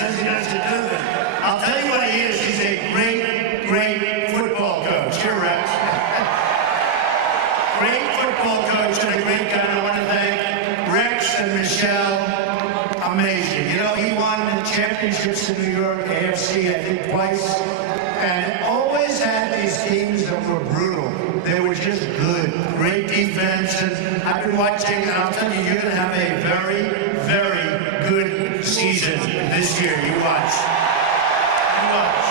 says he doesn't do that. I'll tell you what he is. He's a great, great football coach. Here, Rex. Great football coach and a great guy. I want to thank Rex and Michelle. Amazing. You know, he won the championships in New York, AFC, I think twice, and always had these teams that were brutal. They were just good. Great defense, and I've been watching, and I'll tell you, you're going to have a very, very good season this year. You watch. You watch.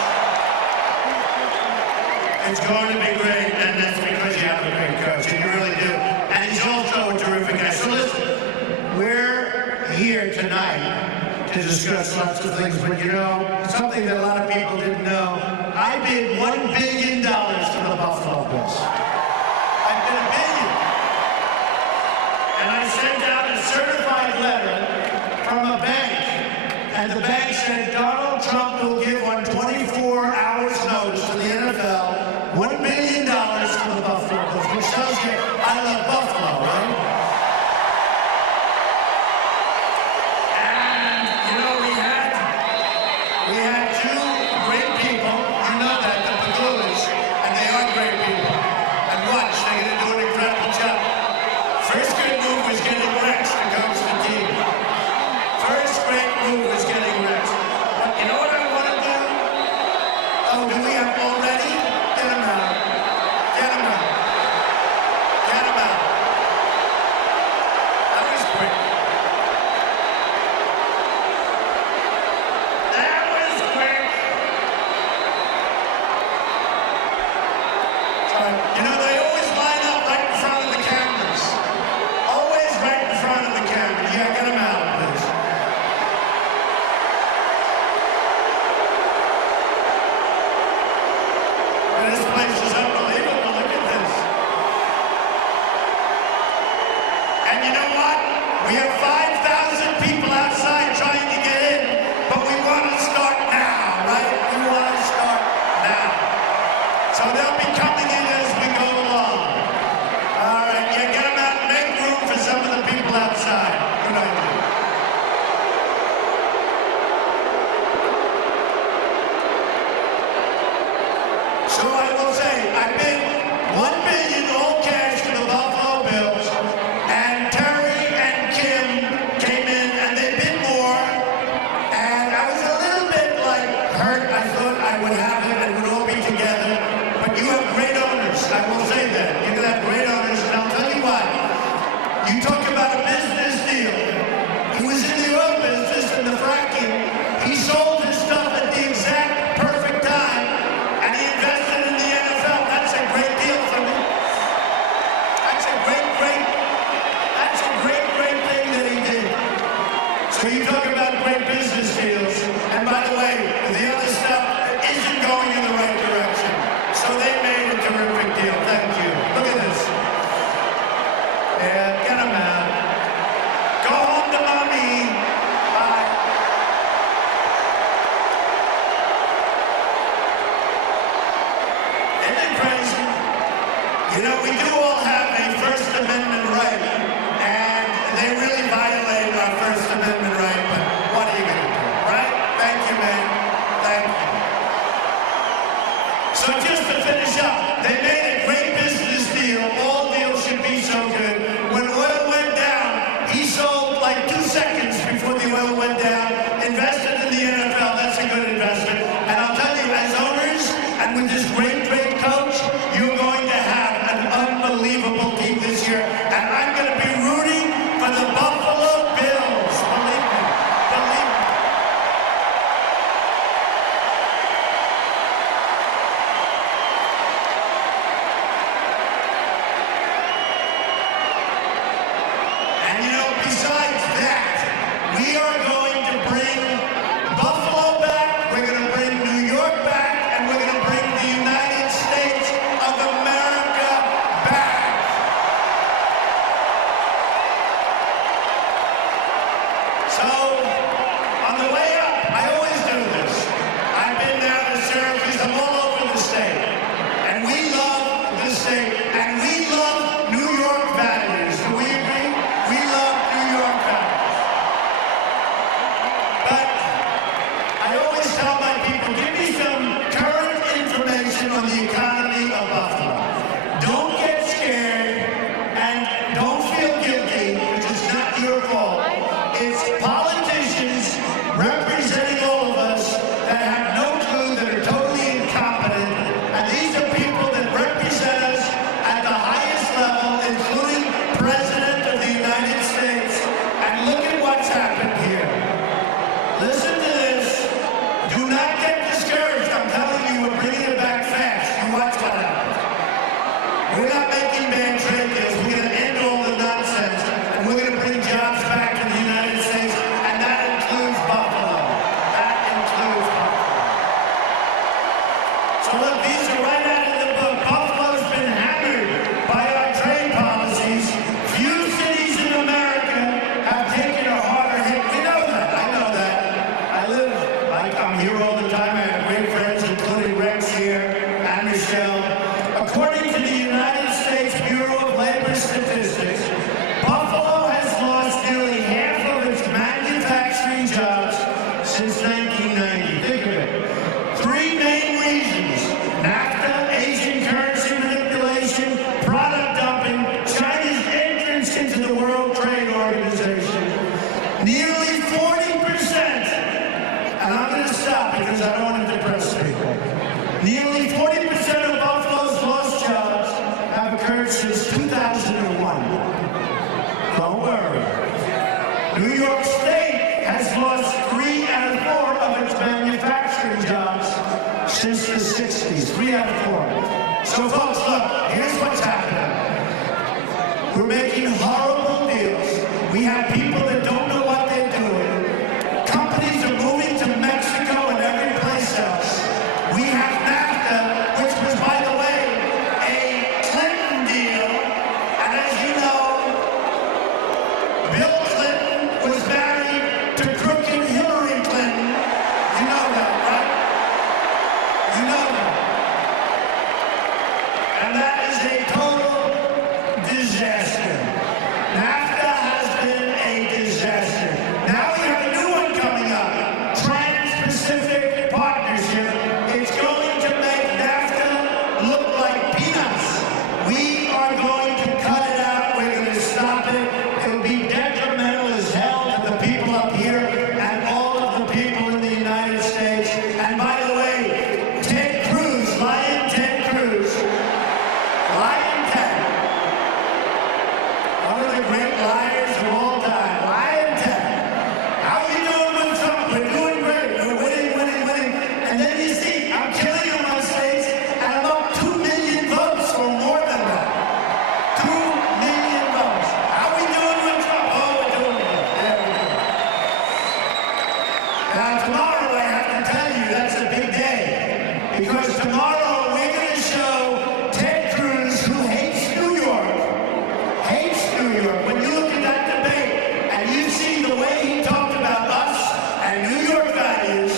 It's going to be great, and that's because you have a great coach, and you really do. And he's also a terrific guy. So listen, we're here tonight to discuss lots of things, but you know, something that a lot of people didn't know, I bid $1 billion for the Buffalo Bills. I bid $1 billion. And I sent out a certified letter from a bank, and the bank said Donald Trump will give on 24 hours notice to the NFL $1 billion for the Buffalo Bills, which tells you I love Buffalo, right? And, you know, we had two great people, you know that, the Pagulas, and they are great people. And watch, they're going to do an incredible job. First great move was getting Rex to coach the team. First great move was getting Rex. But you know what I want to do? Oh, do we have already? Get him out. Get him out. Get him out. That was quick. That was quick. Sorry. You know, they always line up right in front of the cameras. Always right in front of the cameras. Yeah, get him out, please. This place is unbelievable. Look at this. And you know what? We have 5,000 people outside trying to get in, but we want to start now, right? We want to start now. So they'll be coming in as we go along. All right, yeah, get them out and make room for some of the people outside. Good idea. So I will say, I bid $1 billion all cash for the Buffalo Bills, and Terry and Kim came in and they bid more, and I was a little bit like hurt. I thought I would have it and we'd all be together, but you have great owners. I will say that. You have great owners, and I'll tell you why. You talk about a business deal. He was in the oil business and the fracking. He sold his stuff at the exact perfect time, and he invested in the NFL. That's a great deal for me. That's a great thing that he did. So you talk about great business deals, and by the way, the other stuff isn't going in the right direction. So they made a terrific deal. Thank you. Look at this. Yeah, get him out. Go home to mommy. Bye. Isn't it crazy? You know, we do all have a First Amendment right, and they really violate our First Amendment right, but what are you going to do, right? Thank you, man. Thank you. So just to finish up, they made a great business deal. All deals should be so good. When oil went down, he sold like 2 seconds before the oil went down, invested in the NFL. That's a good investment. And I'll tell you, as owners, and with this great coach, you're going to have an unbelievable team this year. And I'm going to be rooting for the Buffalo Bills. Believe me. Believe me. And you know, besides that, we are going to bring Buffalo back, we're going to bring New York back, and we're going to bring the United States of America back. So, on the way up, I always do this. I've been down to Syracuse, I'm all over the state. And we love the state, and we love New York values. Do we agree? We love New York values. But since 1990. Think of it. Three main reasons: NAFTA, Asian currency manipulation, product dumping, China's entrance into the World Trade Organization. Nearly 40%, and I'm going to stop because I don't want to depress people. Nearly 40% of Buffalo's lost jobs have occurred since 2001. Don't worry. New York State has lost 3 out of 4 of its manufacturing jobs since the 60s. 3 out of 4. So folks, look, here's what's happening. We're making horrible deals. We have people that don't know what they're doing. Companies are moving to Mexico and every place else. We have NAFTA, which was, by the way, a Clinton deal. And as you know, Bill Clinton was married to crooked Hillary Clinton. You know that, right? You know that. And that is a total disaster. NAFTA has been a disaster. Now we have a new one coming up, Trans-Pacific Partnership. It's going to make NAFTA look like peanuts. We are going to cut it out. We're going to stop it. It will be detrimental as hell to the people up here and all of the people in the United States. And by the way, Ted Cruz, lying Ted Cruz, lying Ted, one of the great liars of all time, lying Ted. How are you doing with Trump? We're doing great. We're winning, winning, winning. And then you see, I'm killing him on stage, and I'm up 2 million votes or more than that. 2 million votes. How are we doing with Trump? Oh, we're doing good. There we go. Now, tomorrow, I have to tell you, that's a big day. Because tomorrow, we're going to show Ted Cruz, who hates New York, hates New York. When you look at that debate, and you see the way he talked about us and New York values,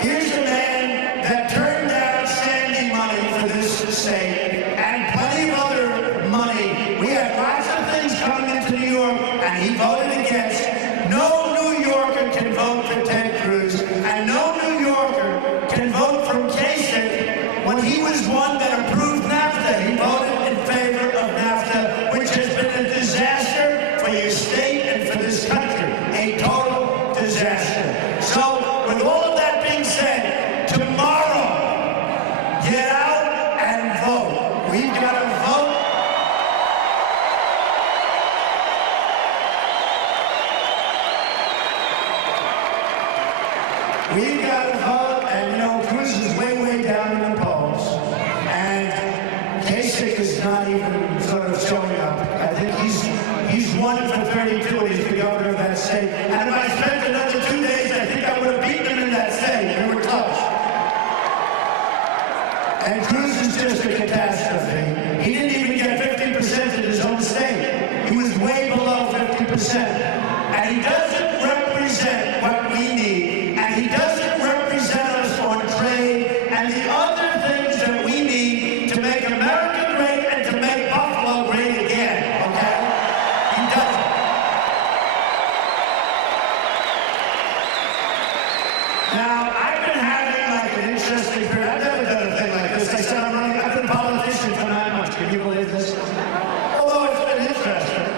here's a man that turned down Sandy money for this state and plenty of other money. We had lots of things coming into New York, and he voted against. No New Yorker can vote for Ted Cruz, and no New Yorker can vote for Kasich when he was one that approved NAFTA. He voted in favor of NAFTA, which has been a disaster for your state and for this country. A total disaster. So, with all of that being said, tomorrow, get out and vote. We've got to vote. We've got to vote, and you know, Cruz is way, way down in the polls. And Kasich is not even sort of showing up. I think he's 1 for 32. He's the governor of that state. And if I spent another 2 days, I think I would have beaten him in that state. We were close. And Cruz is just a catastrophe. He didn't even get 50% in his own state. He was way below 50%. And he doesn't represent what we need. And he doesn't represent us on trade and the other things that we need to make America great and to make Buffalo great again, okay? He doesn't. Now, I've been having like an interesting period. I've never done a thing like this. I said I've been a politician for 9 months. Can you believe this? Although it's been interesting.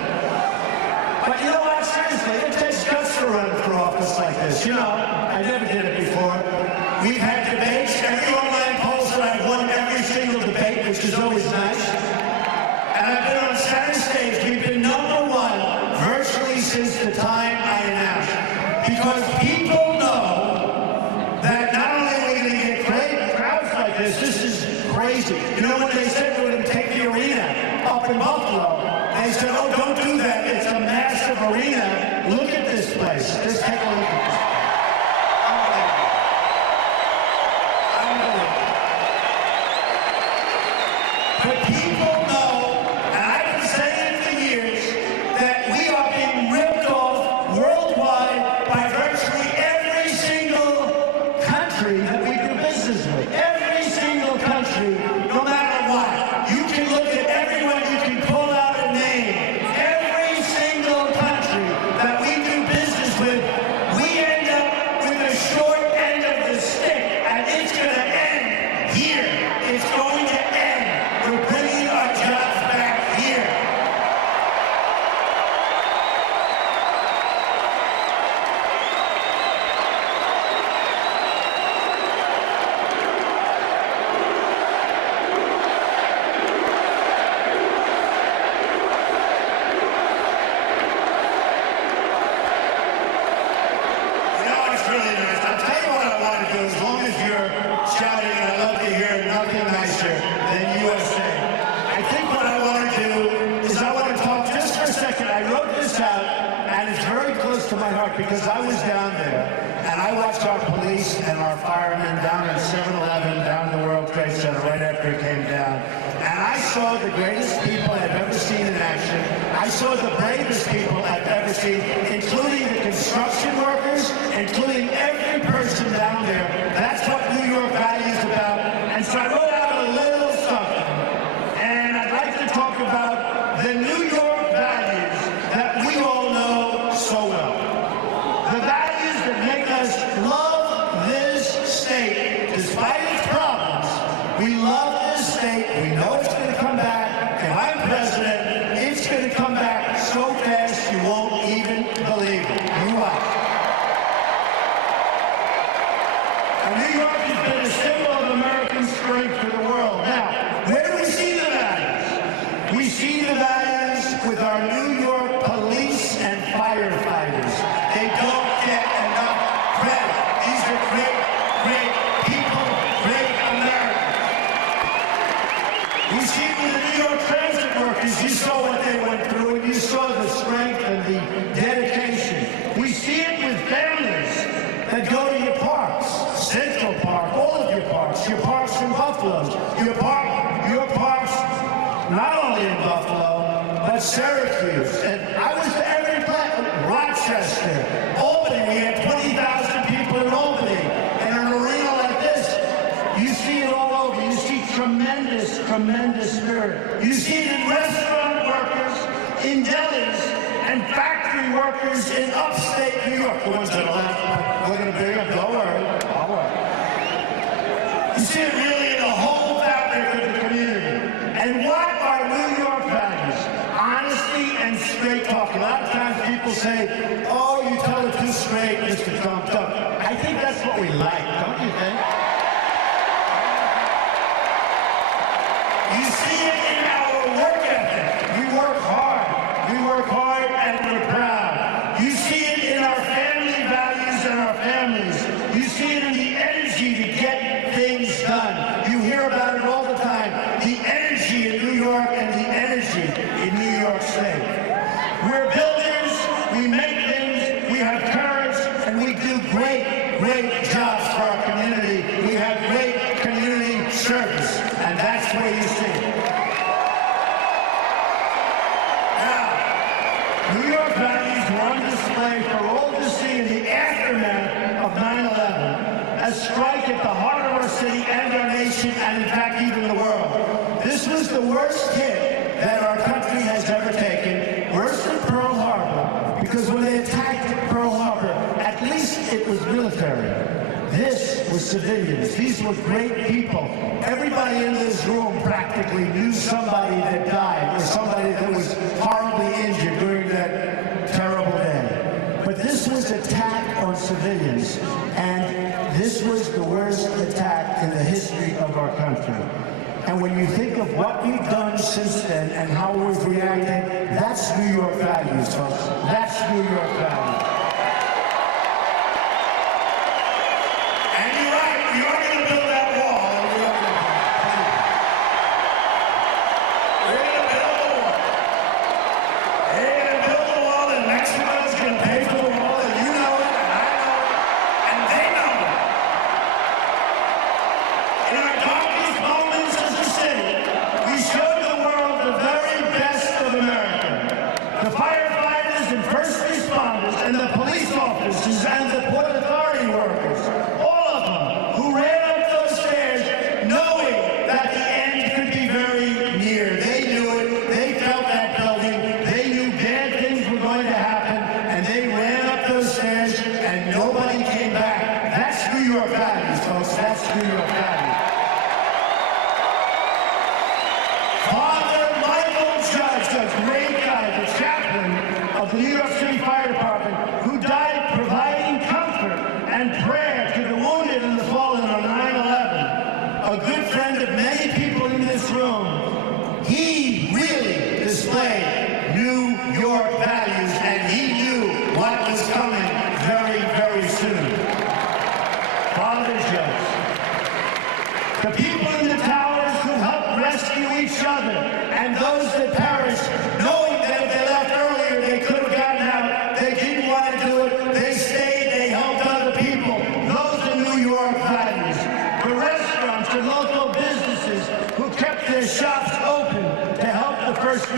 But you know what? Seriously, it takes guts to run for office like this. You know, I never did it before. We've had debates. Every online poll said I've won every single debate, which is always nice. And I've been on center stage. We've been #1 virtually since the time I announced. Because people know that not only are we going to get great crowds like this, this is crazy. You know, when they said they were going to take the arena up in Buffalo, they said, oh, don't do that. It's a massive arena. Look at this place. Just take a look at this. But people know, and I've been saying it for years, that we are being ripped off worldwide by virtually every single country that we do business with. Every single country, no matter what. You can look at everyone, you can pull out a name. Every single country that we do business with, we end because I was down there, and I watched our police and our firemen down at 7-Eleven, down the World Trade Center, right after it came down. And I saw the greatest people I've ever seen in action. I saw the bravest people I've ever seen, including the construction workers, including every person down there. That's what New York values about. And so I wrote out a little something. And I'd like to talk about the New York values that we all know so well. The values that make us love this state, despite its problems. We love this state. We know it's going to come back. If I'm president, it's going to come back so fast you won't even believe it. You watch. And New York has been a symbol of American strength to the world. Now, where do we see the values? We see the values with our New York police and firefighters. They don't get enough credit. These are great, great people, great Americans. We see it with the New York transit workers. You saw what they went through, and you saw the strength and the dedication. We see it with families that go to your parks, Central Park, all of your parks in Buffalo, your parks not only in Buffalo, but Syracuse. And I was to every place, Rochester, Albany. We had 20,000 people in Albany. And an arena like this, you see it all over. You see tremendous, tremendous spirit. You see it in restaurant workers, in delis, and factory workers in upstate New York. The ones that are left, we're going to bring up, don't worry, I'll worry. You see it really in the whole fabric of the community. And what are New York values? Honesty and straight talk. A lot of times people say, oh, you tell it too straight, Mr. Trump. I think that's what we like, don't you think? You see it in our work ethic. We work hard. We work hard and we're proud. You see it in our family values and our families. You see it in the energy to get things done. You hear about it all the time. The energy in New York and the energy in New York State. We're builders. We make things. We have courage. And we do great, great jobs for our community. We have great community service. And that's where you see it. New York values were on display for all to see in the aftermath of 9/11, a strike at the heart of our city and our nation, and in fact even the world. This was the worst hit that our country has ever taken, worse than Pearl Harbor, because when they attacked Pearl Harbor, at least it was military. This was civilians. These were great people. Everybody in this room practically knew somebody that died or somebody that was horribly injured during that terrible day. But this was attack on civilians, and this was the worst attack in the history of our country. And when you think of what we've done since then and how we've reacted, that's New York values, folks. That's New York values. We are going to build that wall. We're going to build the wall. They're going to build the wall, and Mexico's going to pay for the wall, and you know it, and I know it, and they know it. In our darkest moments as a city, we showed the world the very best of America. The firefighters and first responders and the police officers and the Port Authority workers, all of them, who ran up those stairs knowing that the end could be very near. They knew it. They felt that building. They knew bad things were going to happen, and they ran up those stairs, and nobody came back. That's New York values, folks. That's New York values. Father Michael Judge, the great guy, the chaplain of the New York City Fire Department, who died providing comfort and prayer to the wounded and the fallen on 9/11, a good friend of many people in this room, he really displayed New York values, and he knew what was coming very, very soon. Father Judge, the people in the towers who helped rescue each other, and those that perished, knowing that if they left earlier, they could have gotten out. They didn't want to do it. They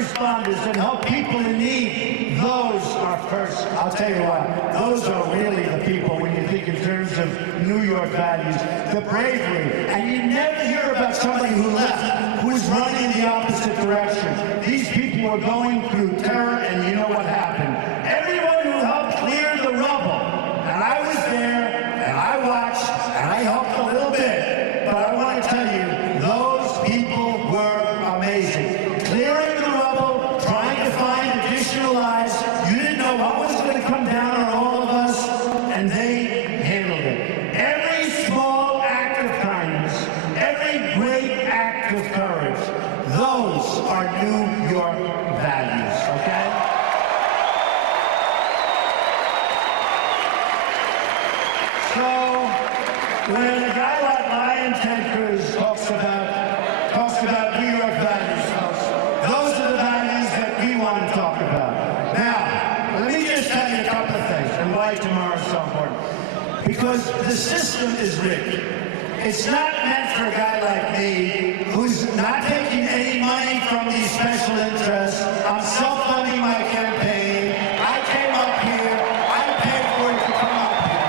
responders that help people in need, those are first. I'll tell you what, those are really the people when you think in terms of New York values, the bravery. And you never hear about somebody who left, who is running in the opposite direction. These people were going through terror, and you know what happened. Everyone who helped clear the rubble, and I was there, and I watched, and I helped a little bit, but I want to tell you, those people were amazing. Clearing the rubble, trying to find additional lives. You didn't know what was going to come down on all of us, and they handled it. Every small act of kindness, every great act of courage, those are New York values, okay? So, when a guy like Lion Ted Cruz talks about New York values, those are the values that we want to talk about. Now, let me just tell you a couple of things and why tomorrow is so important. Because the system is rigged. It's not meant for a guy like me who's not taking any money from these special interests. I'm self-funding my campaign. I came up here. I paid for it to come up here.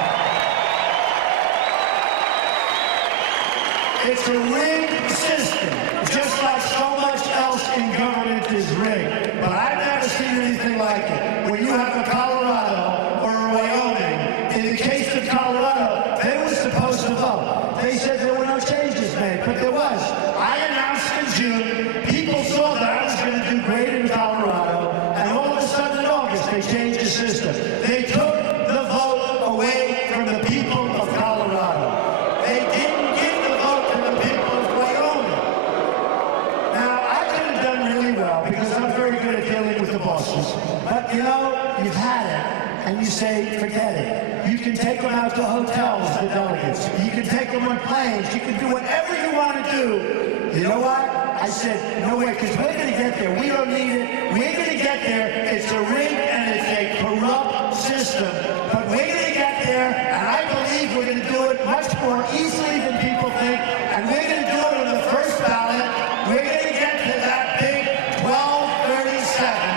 It's a rigged system, just like so much else in government is rigged. But I've never seen anything like it. When you have a Colorado or a Wyoming, in the case of Colorado, they were supposed to vote. They said there were no changes made, but there was. I announced in June, people saw that I was going to do great in Colorado, and all of a sudden in August, they changed the system. They took the vote away from the people of Colorado. They didn't give the vote to the people of Wyoming. Now, I could have done really well, because I'm very good at dealing with the bosses. But, you know, you've had it, and you say, forget it. You can take them out to hotels, the delegates. You can take them on planes. You can do whatever you want to do. You know what? I said, no way, because we're going to get there. We don't need it. We're going to get there. It's a rigged and it's a corrupt system. But we're going to get there, and I believe we're going to do it much more easily than people think. And we're going to do it on the first ballot. We're going to get to that big 1237.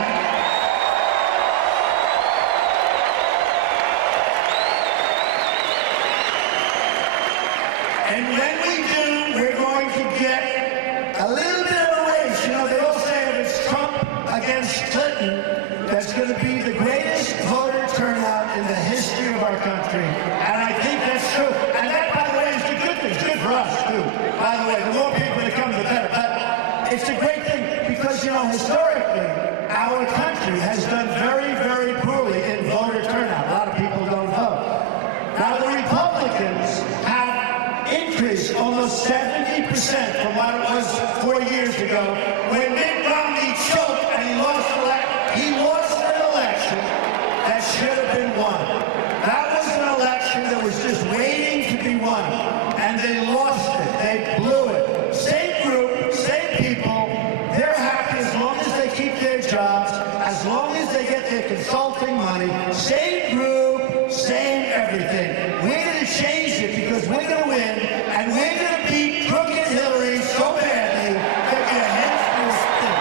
And when we do, we're going to get a little bit of a race. You know, they all say if it's Trump against Clinton, that's going to be the greatest voter turnout in the history of our country. And I think that's true. And that, by the way, is a good thing. It's good for us, too. By the way, the more people that come, the better. But it's a great thing because, you know, historically, our country has done very, very poorly in voter turnout. A lot of people don't vote. Now, the Republicans have increased almost 70% from what it was 4 years ago when Mitt Romney choked and he lost an election that should have been won. That was an election that was just waiting to be won, and they lost it. They blew it. Same group, same people. They're happy as long as they keep their jobs, as long as they get their consulting money. Same group, same everything. We're going to change it because we're going to win, and we're going to beat crooked Hillary so badly that your heads will spin.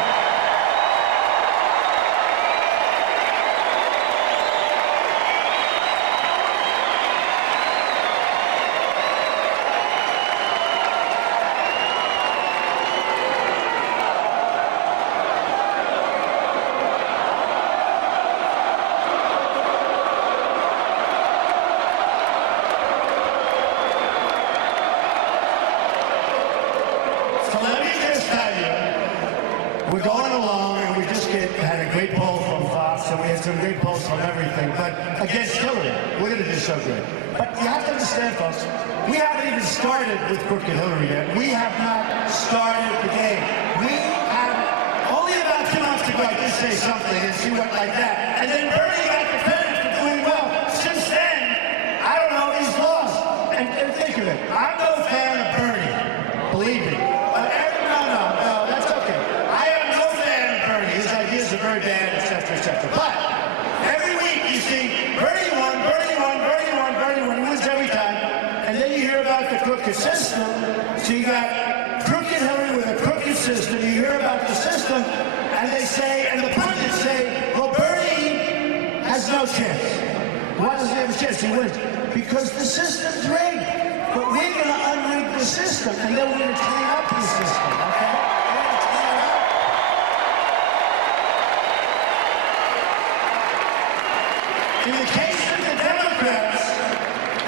So let me just tell you, we're going along, and we just had a great poll from Fox, and we had some great polls from everything. But against Hillary, we're going to do so good. But you have to understand, folks, we haven't even started with crooked Hillary yet. We have not started the game. We have only about 2 months to go. I just say something and see what like that. And then Bernie got the credit for doing well. Since then, I don't know, he's lost. And think of it. I'm no fan of Bernie, believe me. No, that's okay. I am no fan of Bernie. His ideas are very bad, etc., etc. But every week you see Bernie won, Bernie won, Bernie won, Bernie won. He wins every time. And then you hear about the crooked system. So you got crooked Hillary with a crooked system. You hear about the system, and they say, and the pundits say, well, Bernie has no chance. Why does he have a chance? He wins. Because the system's rigged. But we're going to unrig the system, and then we're going to clean up the system, okay? We're going to clean it up. In the case of the Democrats,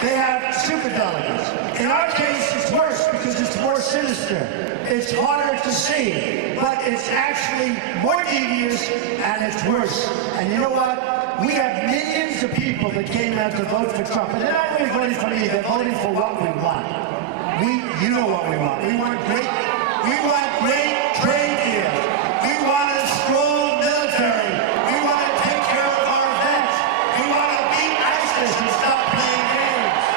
they have superdelegates. In our case, it's worse because it's more sinister. It's harder to see, but it's actually more devious and it's worse. And you know what? We have millions of people that came out to vote for Trump. And they're not really voting for me, they're voting for what we want. You know what we want. We want great trade deals. We want a strong military. We want to take care of our vets. We want to beat ISIS and stop playing games.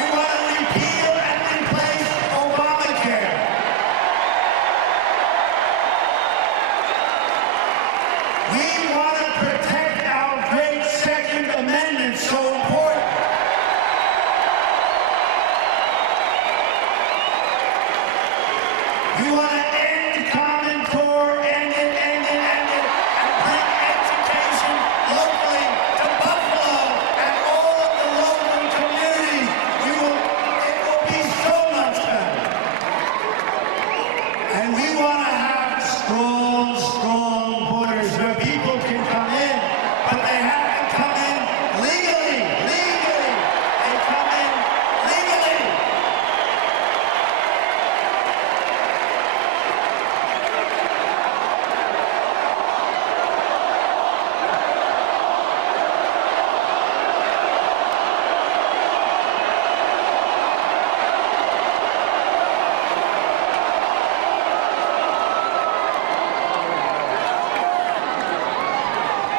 We want to repeal and replace Obamacare. We want to protect our great Second Amendment, so important. We want to end Common Core, end it, and bring education locally to Buffalo and all of the local communities. It will be so much better. And we want to have strong borders where people can come in, but they have to come in legally. They come in legally.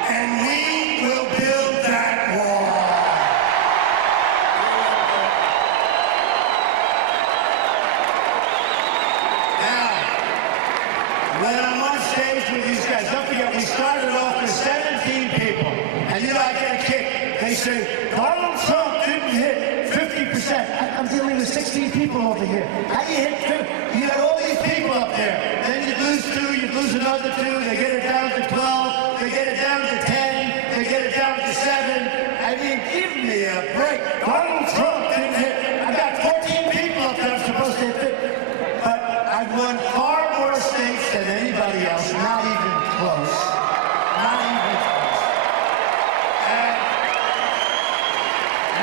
And we will build that wall. Now, when I'm on stage with these guys, don't forget, we started off with 17 people. And you know, I get a kick. They say, Donald Trump didn't hit 50%. I'm dealing with 16 people over here. How you hit 50? You got all these people up there. Then you'd lose 2, you'd lose another 2. They get it down to 12. They get it down to 10. They get it down to 7. I mean, give me a break. Donald Trump didn't hit. I got 14 people up there I'm supposed to hit 50. But I've won far more states than anybody else. Not even close. Not even close.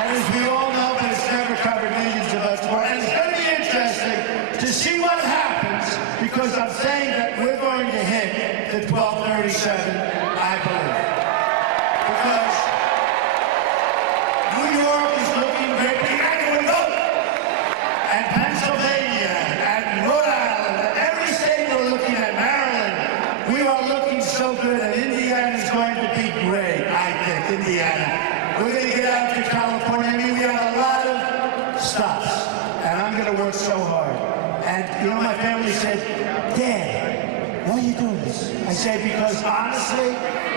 And as we all know, but it's never covered millions of us more. And it's going to be interesting to see what happens, because I'm saying that we're going to hit the 1237, I believe. Because New York is looking great. We're not going to vote. And Pennsylvania, and Rhode Island, and every state we're looking at, Maryland, we are looking so good. And Indiana is going to be great, I think, Indiana. We're going to get out to California. I mean, we have a lot of stops. And I'm going to work so hard. And, you know, my family said, Dad, why are you doing this? I said, because honestly,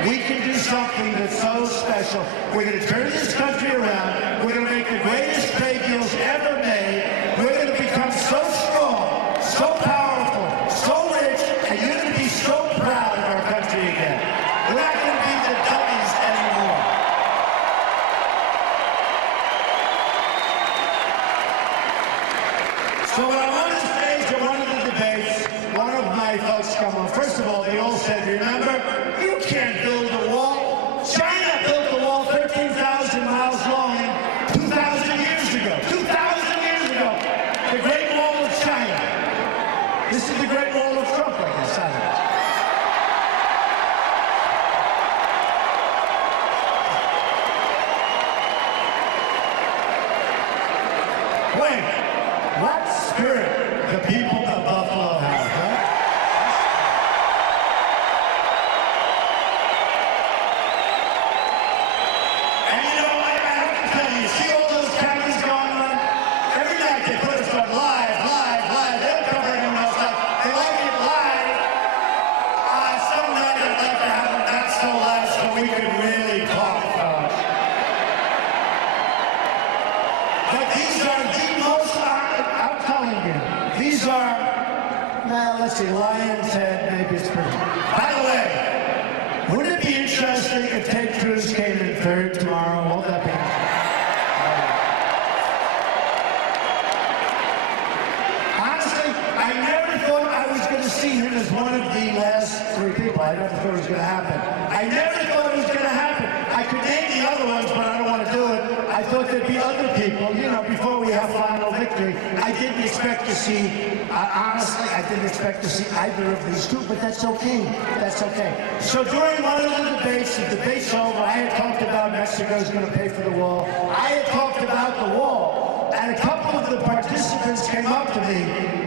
we can do something that's so special. We're going to turn this country around. We're going to make the greatest trade deals ever made. We're going to become so strong, so powerful, so rich, and you're going to be so proud of our country again. We're not going to be the dummies anymore. So when I'm on the stage at one of the debates, one of my folks come on. First of all, they all said, remember, you can't build a wall. China built the wall 13,000 miles long 2,000 years ago. 2,000 years ago. The Great Wall of China. This is the Great Wall of Trump, I guess. Wait, what spirit the people of Buffalo have, huh? And you know, I have to tell you, see all those cameras going on? Every night they put us on live. They don't cover anyone else live. They like it live. Some night I'd like to have it not so live so we could really talk. But these are the most, I'm telling you, these are Now, let's see, Lion's Head, maybe it's pretty. By the way, Wouldn't it be interesting if Ted Cruz came in third tomorrow? Won't that be interesting? Honestly, I never thought I was going to see him as one of the last three people. I never thought it was going to happen. I never thought it was going to happen. I could name the other ones, but I don't want to do it. I thought there'd be other people, you know, before we have final victory. I didn't expect to see, honestly, I didn't expect to see either of these two, but that's okay. That's okay. So during one of the debate's over, I had talked about Mexico's going to pay for the wall. I had talked about the wall, and a couple of the participants came up to me.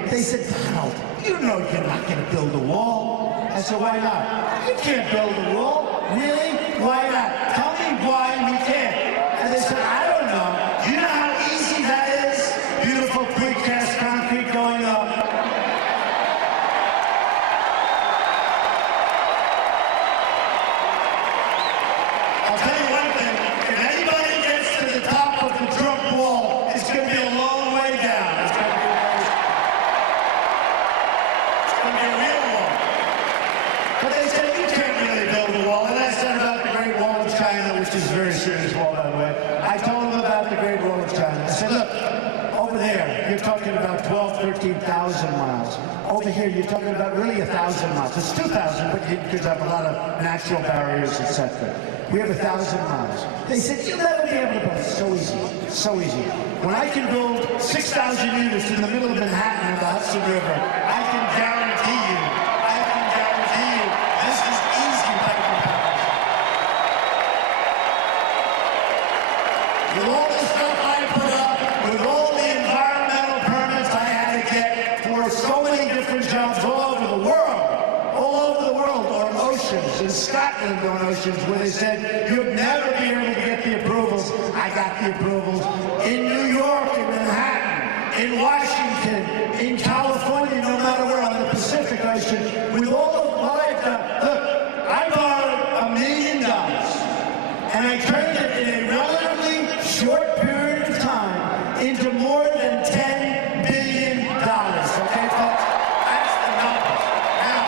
They said, Donald, you know you're not going to build a wall. I said, why not? You can't build a wall. Really? Why not? Tell me why we can't. And they said, I don't know. Do you know how easy that is? Beautiful precast concrete going up. I'll tell you one thing. If anybody gets to the top of the Trump wall, it's going to be a long way down. It's going to be a real wall. But they said, you can't really build a wall. And I said about the Great Wall of China, which is a very serious wall, by the way. I told them about the Great Wall of China. I said, look, over there, you're talking about 13,000 miles. Over here, you're talking about really 1,000 miles. It's 2,000, but you could have a lot of natural barriers, etc. We have 1,000 miles. They said, you'll never be able to build it. So easy. So easy. When I can build 6,000 units in the middle of Manhattan on the Hudson River, I can guarantee you, this is easy by comparison. With all the stuff I put up, with all the environmental permits I had to get for so many different jobs all over the world on oceans, in Scotland on oceans, where they said you'd never be able to get the approvals. I got the approvals. In New York, in Manhattan, in Washington, in California, no matter where, on the Pacific Ocean, with all of what I've done. Look, I borrowed $1 million, and I turned it in a relatively short period of time into more than $10 billion. Okay, folks? That's the numbers. Now,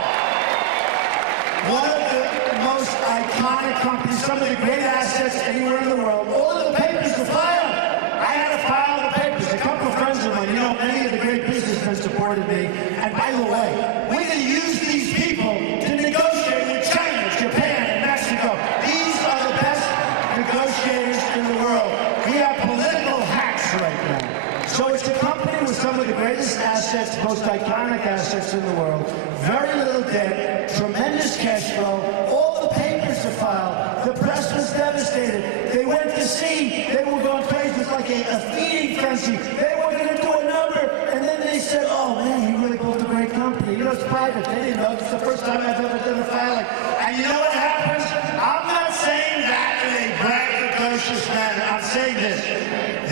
one of the most iconic companies, some of the great assets anywhere in the world, all of the papers to file. I had to file the papers. A couple of friends of mine, you know, many of the great businessmen supported me. And by the way, we're going to use these people to negotiate with China, Japan, and Mexico. These are the best negotiators in the world. We have political hacks right now. So it's a company with some of the greatest assets, most iconic assets in the world, very little debt, tremendous cash flow, all the papers to file. The press was devastated. They went to sea. They were going crazy. It was like a feeding frenzy. They were going to do a number, and then they said, oh, man, he really built a great company. You know, it's private. They didn't know. It's the first time I've ever done a filing. And you know what happens? I'm not saying that in a braggadocious manner. I'm saying this.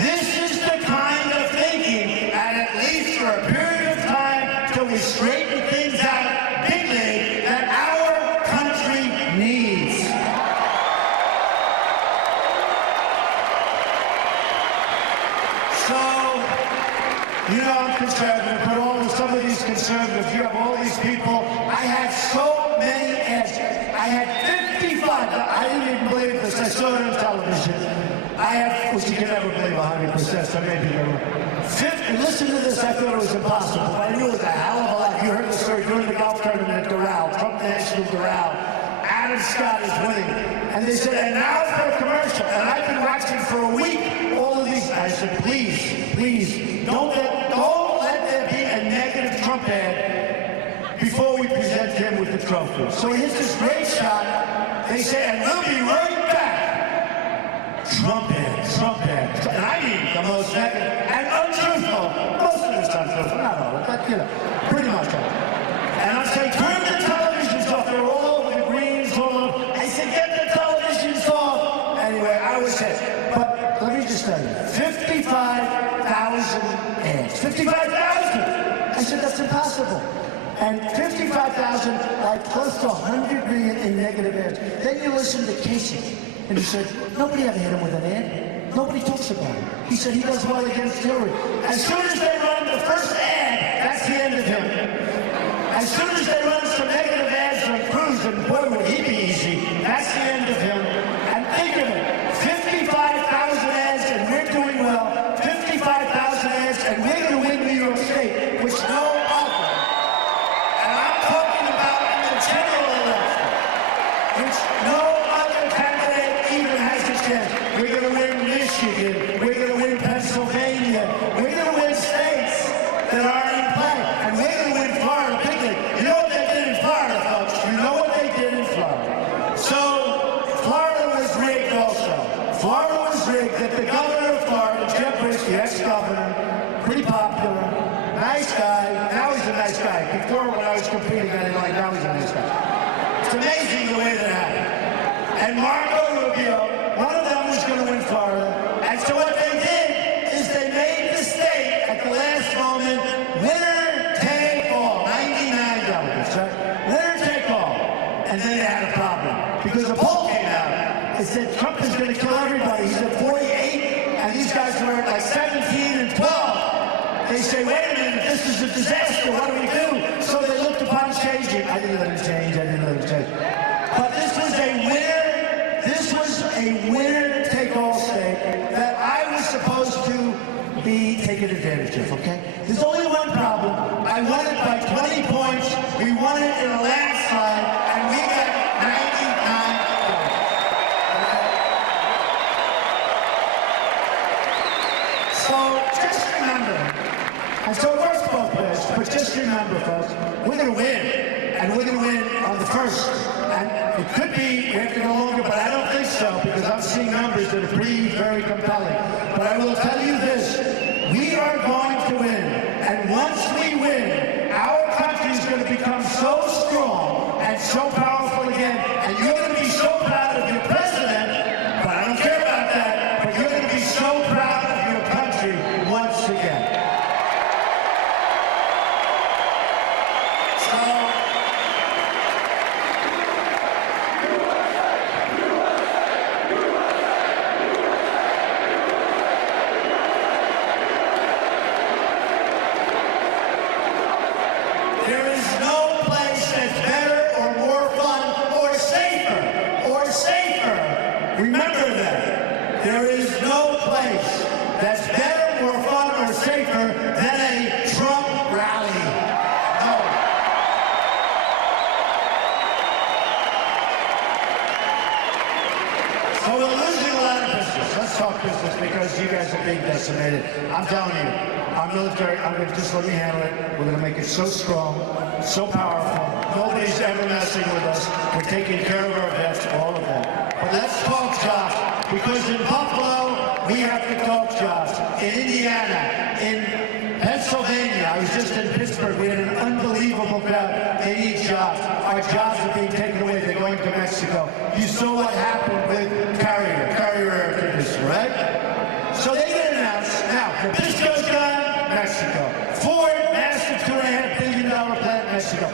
This is the kind of thinking, and at least for a period of time, till we straighten things out bigly, that our country needs. So, you know I'm conservative, but some of these conservatives, you have all these people. I had so many ads. I had 55. I didn't even believe this. I saw it on television. I had, which you can never believe 100%, so maybe you're wrong. 50, listen to this, I thought it was impossible, but I knew it was a hell of a lot. You heard the story during the golf tournament at Doral, Trump National Doral. Adam Scott is winning. And they said, and now for a commercial. And I've been watching for a week all of these. I said, please, don't let there be a negative Trump ad before we present him with the trophy. So he hits this great shot. They say, and we'll be right back. Trump ad. And I mean the most negative and untruthful. Most of it's untruthful, not all of it, but you know, pretty much all. And I say, turn the televisions off. They're all over the greens, all over. I said, get the televisions off. Anyway, I was hit. But let me just tell you, 55,000 ads. 55,000! I said, that's impossible. And 55,000, like close to 100 million in negative ads. Then you listen to Casey, and he said, nobody ever hit him with an ad. Nobody talks about him. He said he does well against Hillary. As soon as they run the first ad, that's the end of him. As soon as they run some negative ads on Cruz, and boy, would he be easy. That's the end of him. And think of it, 55,000 ads, and we're doing well. 55,000 ads, and we're going to win New York State, which no other. And I'm talking about in the general election, which no other candidate even has a chance. We're going to win Michigan. We're going to win Pennsylvania. We're going to win states that aren't in play. And we're going to win Florida bigly. You know what they did in Florida, folks? You know what they did in Florida. So Florida was rigged also. Florida was rigged that the governor of Florida, Jeb Bush, the ex-governor, pretty popular, nice guy. Now he's a nice guy. Before, when I was competing, I didn't like, now he's a nice guy. It's amazing the way that happened. And Marco Rubio, one of them was going to win Florida. And so what they did is they made the state at the last moment winner take all. 99 delegates, right? Winner take all. And then they had a problem because a poll came out. It said Trump is going to kill everybody. He's at 48, and these guys were at like 17 and 12. They say, wait a minute, this is a disaster. What do we do? So they looked upon changing. I didn't let it change. I didn't let it change. But this was a winner. This was a winner-take-all state that I was supposed to be taken advantage of, okay? There's only one problem. I won it by 20 points. We won it in a landslide, and we got 99 points. Okay? So just remember, and so it works both ways, but just remember, folks, we're going to win, and we're going to win on the first. And it could be, we have to go longer, but I don't think so, because I'm seeing numbers that are very compelling. But I will tell you this, we are going to win. And once we win, our country is going to become so strong and so powerful again. And you're going to be so proud of your president, but I don't care about that, but you're going to be so proud of your country once again. There is no place that's better or more fun or safer. Remember that. There is no place that's better, more fun, or safer than a Trump rally. No. So we're losing a lot of business. Let's talk business because you guys are being decimated. I'm telling you, our military, just let me handle it. We're going to make it so strong, so powerful. Nobody's ever messing with us. We're taking care of our vets, all of that. But let's talk jobs, because in Buffalo, we have to talk jobs. In Indiana, in Pennsylvania, I was just in Pittsburgh. We had an unbelievable crowd. They need jobs. Our jobs are being taken away. They're going to Mexico. You saw what happened with Carrier air conditioner, right? So they get announced. Now, Nabisco's gone, Mexico. Ford, massive $2.5 billion plant in Mexico.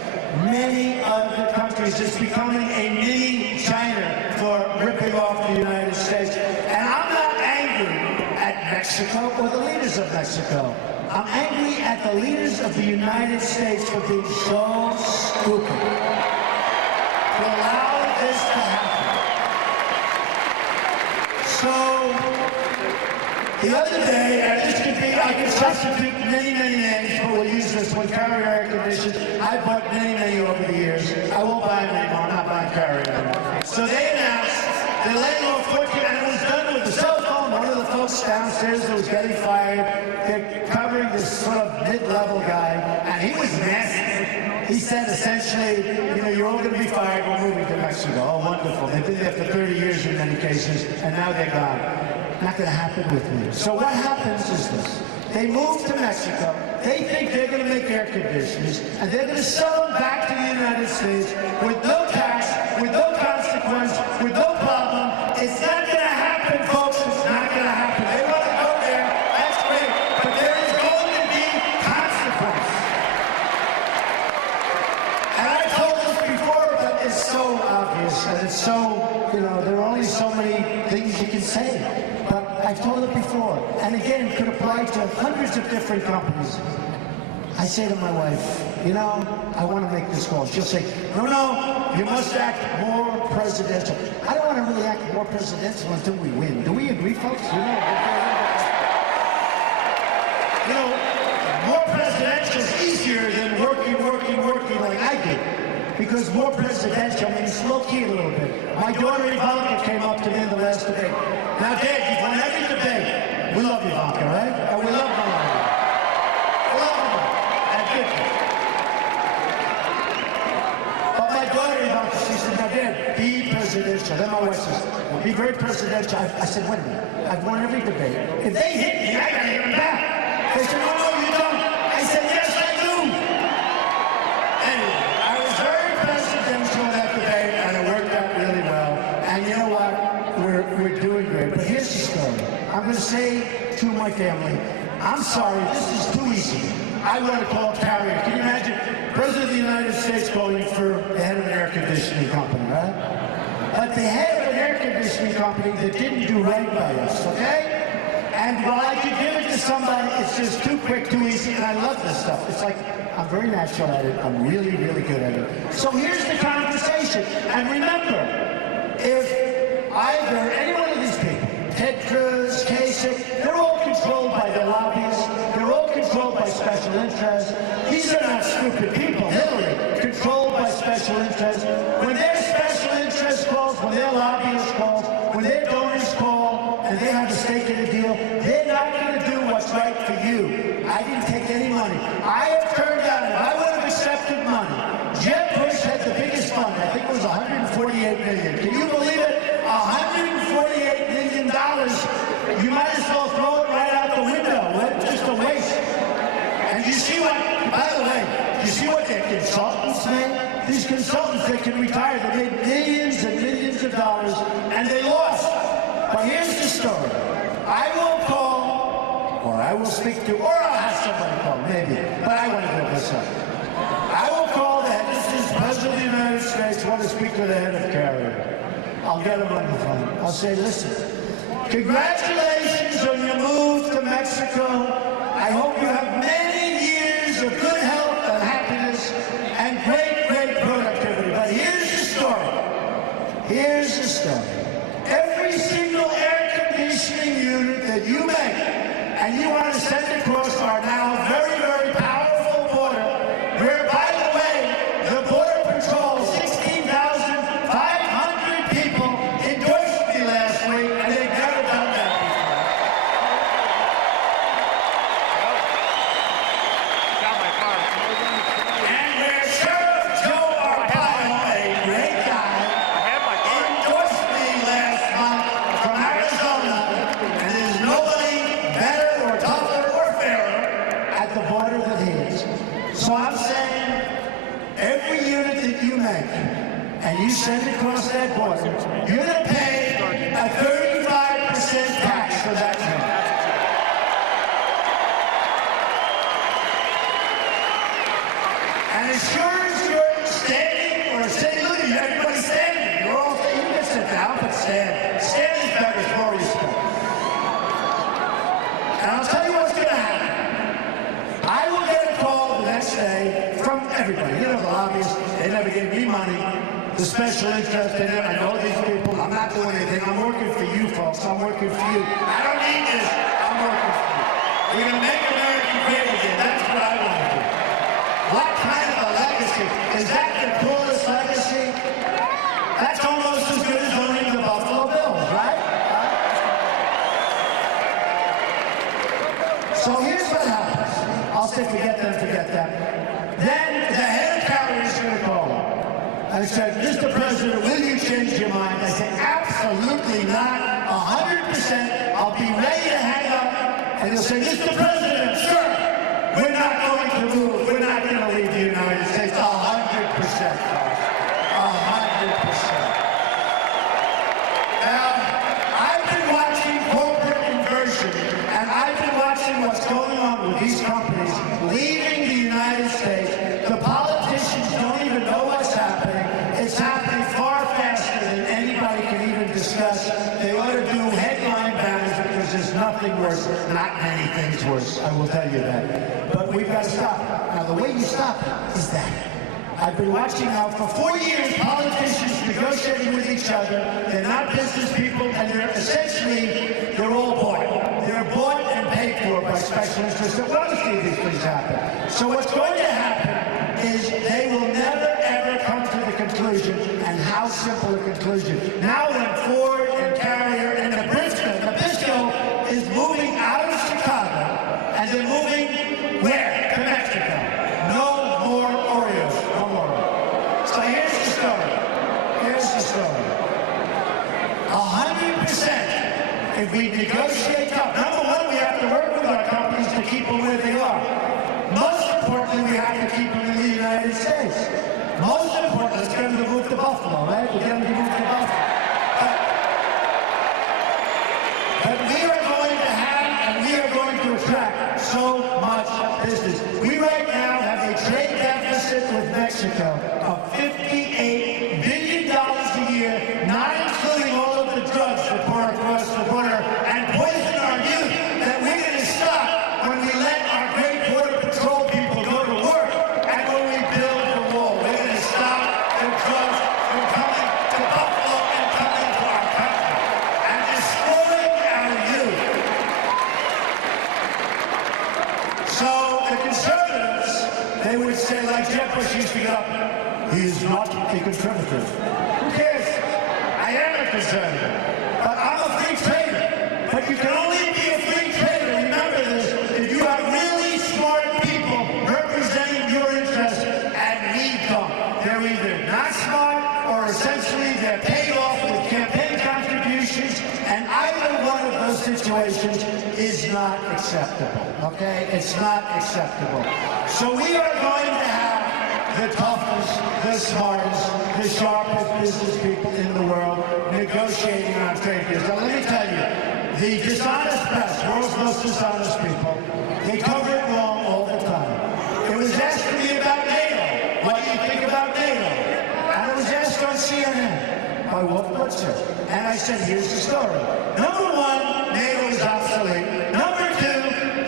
Many other countries. It's becoming a mini China for ripping off the United States. And I'm not angry at Mexico or the leaders of Mexico. I'm angry at the leaders of the United States for being so stupid to allow this to happen. So, the other day, and this could be, I could substitute many names, but we'll use this one, Carrier air conditioners. I bought many over the years. I won't buy them anymore. I'm not buying Carrier anymore. So they announced they're laying off 14, and it was done with the cell phone. One of the folks downstairs that was getting fired, they're covering this sort of mid-level guy, and he was nasty. He said essentially, you're all going to be fired. We're moving to Mexico. Oh, wonderful. They've been there for 30 years in many cases, and now they're gone. Not going to happen with me. So what happens is this. They move to Mexico. They think they're going to make air conditioners, and they're going to sell them back to the United States with no tax, with no consequence, with no problem. It's not going to happen, folks. It's not going to happen. They want to go there. That's great. But there is going to be consequence. And I told this before, but it's so obvious, and it's so, there are only so many things you can say. But I've told it before, and again, could apply to hundreds of different companies. I say to my wife, you know, I want to make this call. She'll say, no, you must act more presidential. I don't want to really act more presidential until we win. Do we agree, folks? You know, more presidential is easier than working like I do. Because more presidential means low-key a little bit. My daughter Ivanka came up to me in the last debate. Now, Dad, you've won every debate. We love Ivanka, right? And we love Melania. We love them. And good. But my daughter Ivanka, she said, now, Dad, be presidential. Then my wife says, well, be very presidential. I said, wait a minute. I've won every debate. If they hit me, I gotta hit them back. They said, no, you don't. I said, yes, I do. Anyway, I was very presidential in that debate, and it worked out really well. And you know what? We're doing great. But here's the story. I'm going to say to my family, I'm sorry, this is too easy. I want to call Carrier. Can you imagine? President of the United States calling for the head of an air conditioning company, right? But the head of an air conditioning company that didn't do right by us, okay? And while I could give it to somebody, it's just too quick, too easy, and I love this stuff. It's like, I'm very natural at it. I'm really, really good at it. So here's the conversation. And remember, if either any one of these people, Ted Cruz, Kasich, they're all controlled by their lobbyists. They're all controlled by special interests. These are not stupid people. Hillary, controlled by special interests. When their special interest calls, when their lobbyists call, when their donors call, and they have a stake in the deal, they're not going to do what's right for you. I didn't take any money. I have turned down, if I would have accepted money, Jeb Bush had the biggest fund. I think it was $148 million. Can you believe it? $148 million. You might as well throw it right out the window. It's just a waste. And you see what, by the way, you see what their consultants made? These consultants, they can retire. They made millions and millions of dollars, and they lost. But here's the story. I will call, or I will speak to, or I'll have somebody call, maybe. But I want to go this up. I will call the head. This is President of the United States. I want to speak to the head of Carrier. I'll get him on the phone. I'll say, listen, congratulations on your move to Mexico. I hope you have many years of good health and happiness and great, great productivity. But here's the story. Here's the story. Every single air conditioning unit that you make and you want to send across our now very, very powerful border, where, by the way, the Border Patrol, 16,500 people endorsed me last week, and they've never done that before. And where Sheriff Joe Arpaio, a great guy, endorsed me last month from Arizona, and there's nobody better or tougher or fairer at the border than he is. So I'm saying, every unit that you make, and you send across that border, you're going to pay a 35% tax for that unit. And as sure as you're standing or sitting, look at you, everybody's standing. You're all, you can sit down, but stand. Stand is better for respect. And I'll tell you what's going to happen. I will get a call the next day from everybody. You know, the lobbyists, they never gave me money. The special interest, they never, I know these people. I'm not doing anything. I'm working for you, folks. I'm working for you. I don't need this. I'm working for you. We're going to make America great again. That's what I want to do. What kind of a legacy? Is that the coolest legacy? That's almost as good as owning the Buffalo Bills, right? So here's what happens. I'll say forget them. Then the head of Carrier is going to call him. I said, Mr. President, will you change your mind? I said, absolutely not. 100%. I'll be ready to hang up. And he'll say, Mr. President, sir, we're not going to move. We're not going to leave the United States. 100%. 100%. Now, I've been watching corporate inversion, and I've been watching what's going on with these companies leaving the United States. The politicians don't even know what's happening. It's happening far faster than anybody can even discuss. They ought to do headline banners because there's nothing nothing worse, not many things worse, I will tell you that. But we've got to stop it. Now, the way you stop it is that. I've been watching now for 4 years politicians negotiating with each other. They're not business people, and they're all bought. They're bought and paid for by special interests that want to see these things happen. So what's going to happen is they will never, ever come to the conclusion, and how simple a conclusion. Now that Ford and Carrier and Nabisco is moving out of Chicago, and they're moving where? To Mexico. No more Oreos. No more. So here's the story. Here's the story. 100%, if we negotiate up, number one, we have to work with our companies to keep them where they are. Most importantly, we have to keep them in the United States. Most importantly, let's get them to move to Buffalo, right? We'll get them to move to Buffalo. But we are going to have, and we are going to attract so much business. We right now have a trade deficit with Mexico of $58 billion a year, not including all of the drugs that pour across the border and poison our youth, that we're going to stop when we let our great border patrol people go to work and when we build the wall. We're going to stop the drugs from coming to Buffalo and coming to our country and destroying our youth. So the conservatives, they would say, like Jeb Bush used to get up, he is not a conservative. Who cares? I am a conservative. But I'm a free trader. But you can only be a free trader, remember this, if you have really smart people representing your interests, and we don't. They're either not smart or essentially they're paid off with campaign contributions, and either one of those situations is not acceptable, okay? It's not acceptable. So we are going to have the toughest, the smartest, the sharpest business people in the world negotiating on trade deals. Now let me tell you, the dishonest press, world's most dishonest people, they cover it wrong all the time. It was asked to me about NATO. What do you think about NATO? And it was asked on CNN by Wolf Blitzer. And I said, here's the story. Number one, NATO is obsolete. Number two,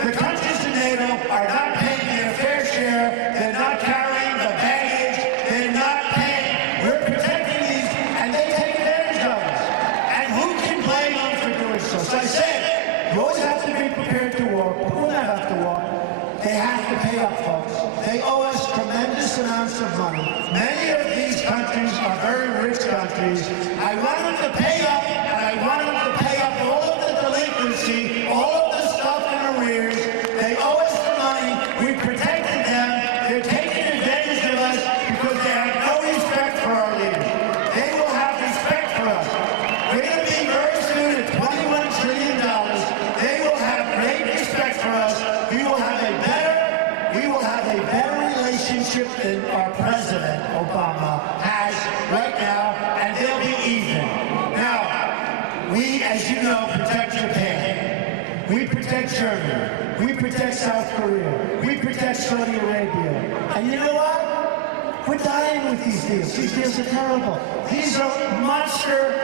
the countries in NATO are not paying their fair share. They're not carrying the baggage. They're not paying. We're protecting these, and they take advantage of us. And who can blame them for doing so? So I said, you always have to be prepared to war. People will not have to war. They have to pay up, folks. They owe us tremendous amounts of money. Many of these countries are very rich countries. I want them to pay up, and I want them to pay up all of the delinquency, all of the stuff in arrears. They owe us the money. We protected them. They're taking advantage of us because they have no respect for our leaders. They will have respect for us. We're going to be very soon at $21 trillion. They will have great respect for us. We will have a better relationship than our president, Obama, has right now, and they'll be even. Now, we, as you know, protect Japan. We protect Germany. We protect South Korea. We protect Saudi Arabia. And you know what? We're dying with these deals. These deals are terrible. These are monster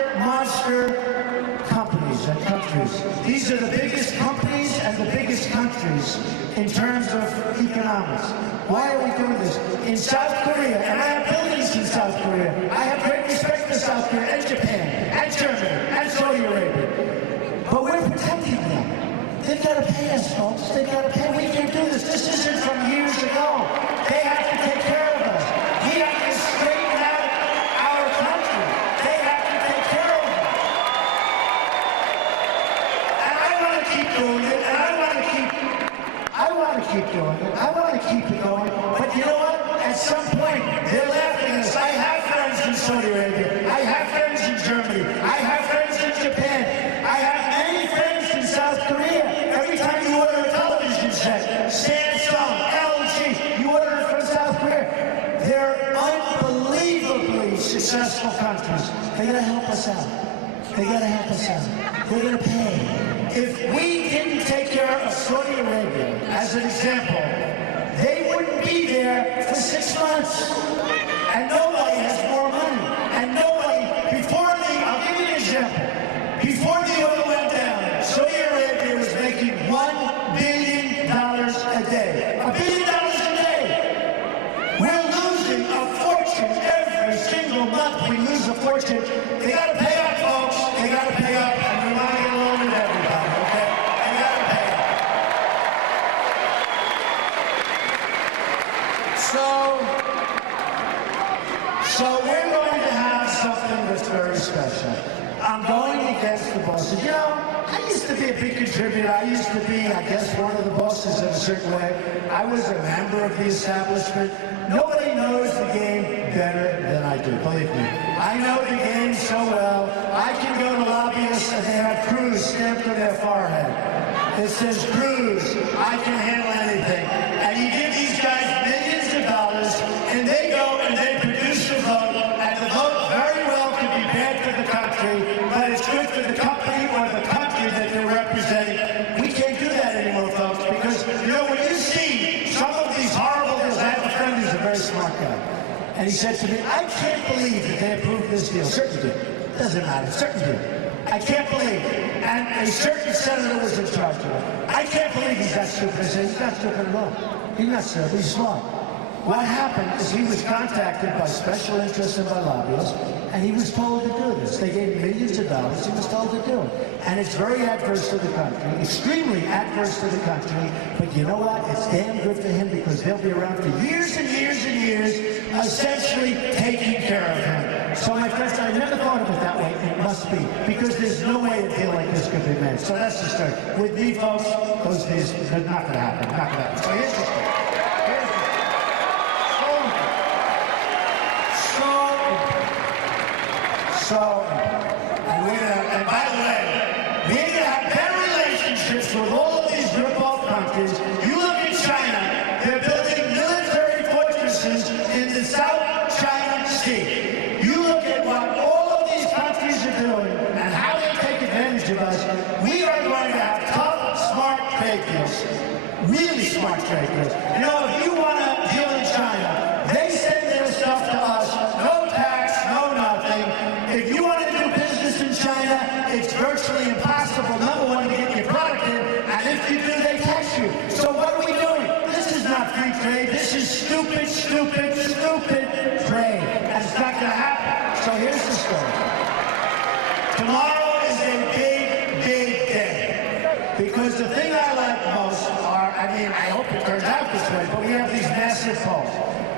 companies and countries. These are the biggest companies and the biggest countries in terms of economics. Why are we doing this? In South Korea, and I have buildings in South Korea, I have great respect for South Korea and Japan and Germany and Saudi Arabia. But we're protecting them. They've got to pay us, folks. They've got to pay. We can't do this. This isn't from years ago. They have to take care of us. We have to straighten out our country. They have to take care of us. And I want to keep doing it, and I want to keep doing it. I want to keep it going. But you know what? At some point, they're laughing at us. I have friends in Saudi Arabia. I have friends in Germany. I have friends in Japan. I have many friends in South Korea. Every time you order a television set, Samsung, LG, you order it from South Korea. They're unbelievably successful countries. They gotta help us out. They gotta help us out. They're gonna pay. If we didn't take care of Saudi Arabia, as an example, they wouldn't be there for 6 months. And nobody has more money. And nobody, I'll give you an example. Before the oil went down, Saudi Arabia was big contributor. I used to be, I guess, one of the bosses in a certain way. I was a member of the establishment. Nobody knows the game better than I do, believe me. I know the game so well. I can go to lobbyists and they have Cruz stamped on their forehead. It says, Cruz, I can handle anything. And you give these guys millions of dollars, and they go and they produce a vote, and the vote very well could be bad for the country, but it's good for the company or the country that they're representing. We can't do that anymore, folks, because, you know, when you see some of these horrible deals, I have a friend who's a very smart guy, and he said to me, I can't believe that they approved this deal. Certain deal. Doesn't matter. Certain deal. I can't believe. And a certain senator was in charge of it. I can't believe he's that stupid. I said, he's not stupid at all. He's not stupid. He's smart. What happened is he was contacted by special interests and by lobbyists, and he was told to do this. They gave millions of dollars. He was told to do it. And it's very adverse to the country, extremely adverse to the country. But you know what? It's damn good for him because they'll be around for years and years and years, essentially taking care of him. So my friends, I never thought of it that way. It must be, because there's no way a deal like this could be made. So that's the story. With me, folks, those deals are not going to happen. Not going to happen. So here's the story. And by the way, we're going to have better relationships with all of these rip-off countries. You look at China, they're building military fortresses in the South China Sea. You look at what all of these countries are doing and how they take advantage of us. We are going to have tough, smart trade deals. Really smart trade deals. You know, if you want to deal in China, they send their stuff to us. No tax, no nothing. If you want to do business in China, it's virtually impossible, number one, to get your product in, and if you do, they tax you. So what are we doing? This is not free trade. This is stupid, stupid, stupid trade. And it's not going to happen. So here's the story. Tomorrow is a big, big day. Because the thing I like most are, I hope it turns out this way, but we have these massive polls.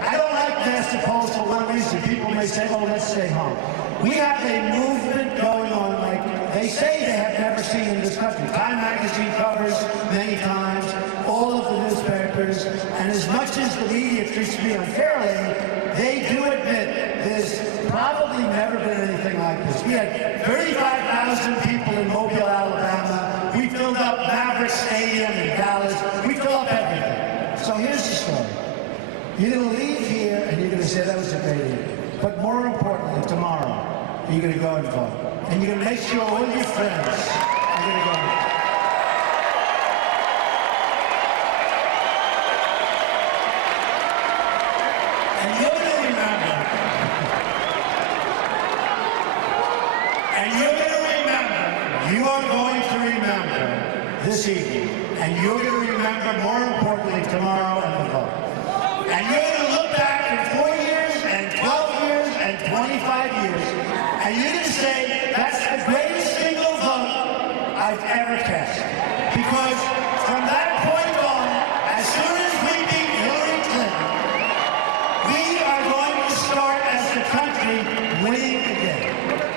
I don't like massive polls for one reason. People may say, oh, let's stay home. We have a movement going on like they say they have never seen in this country. Time magazine covers many times, all of the newspapers, and as much as the media treats me unfairly, they do admit there's probably never been anything like this. We had 35,000 people in Mobile, Alabama. We filled up Maverick Stadium in Dallas. We fill up everything. So here's the story. You're going to leave here and you're going to say that was a great idea. But more importantly, tomorrow, you're going to go and vote. And you're going to make sure all your friends are going to go and vote. And you're going to remember, you are going to remember this evening, and you're going to remember, more importantly, tomorrow and the vote. And you're going to look back in 4 years and 12 years and 25 years, and you're going to say, that's the greatest single vote I've ever cast. Because from that point on, as soon as we beat Hillary Clinton, we are going to start as the country winning again.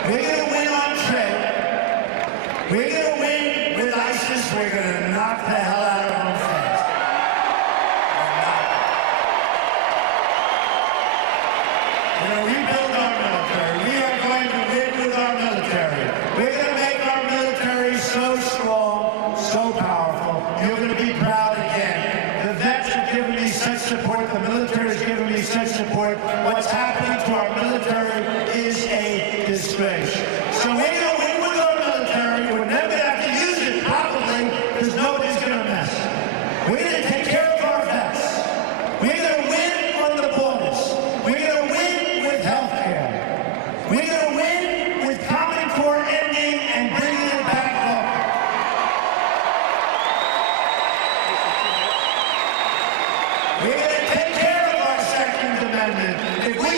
We're going to win on trade. We're going to win with ISIS. We're going to knock the hell out of them fast. We're going to rebuild our military. We are going to win with our military. We're going to make our military so strong, so powerful. You're going to be proud again. The vets have given me such support. The military has given me such support. What's happening to our military is a disgrace. So we're going to win with our military. We're never going to have to use it, probably, because nobody's going to mess. We're going to take care of our vets. We're going to win on the borders. We're going to win with health care. We're going to win with Common Core ending and bringing it back local. We're going to take care of our Second Amendment. If we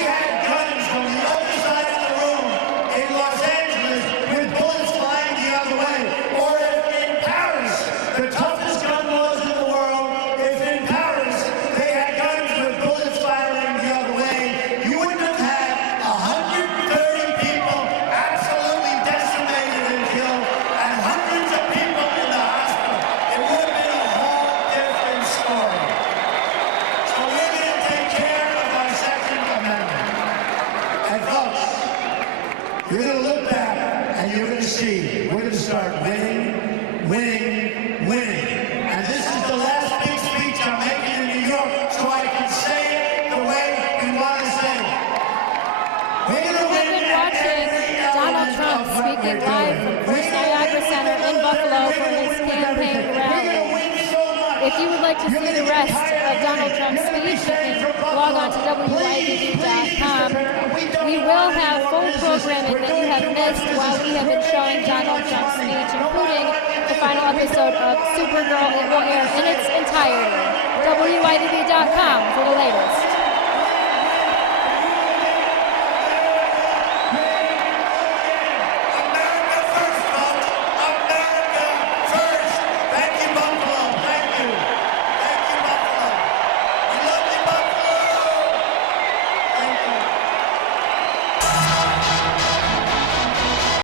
winning. And this is the last big speech I'm making in New York so I can say it the way we want to say it. We're going to win Been watching Donald Trump speaking live from First Niagara Center in Buffalo for his campaign rally. If you would like to see the rest of Donald Trump's speech, you can log on to WYDD.com. We will have full programming that you have missed while we have been showing Donald Trump's speech, including the final episode of Supergirl. It will air in its entirety. WYDD.com for the latest.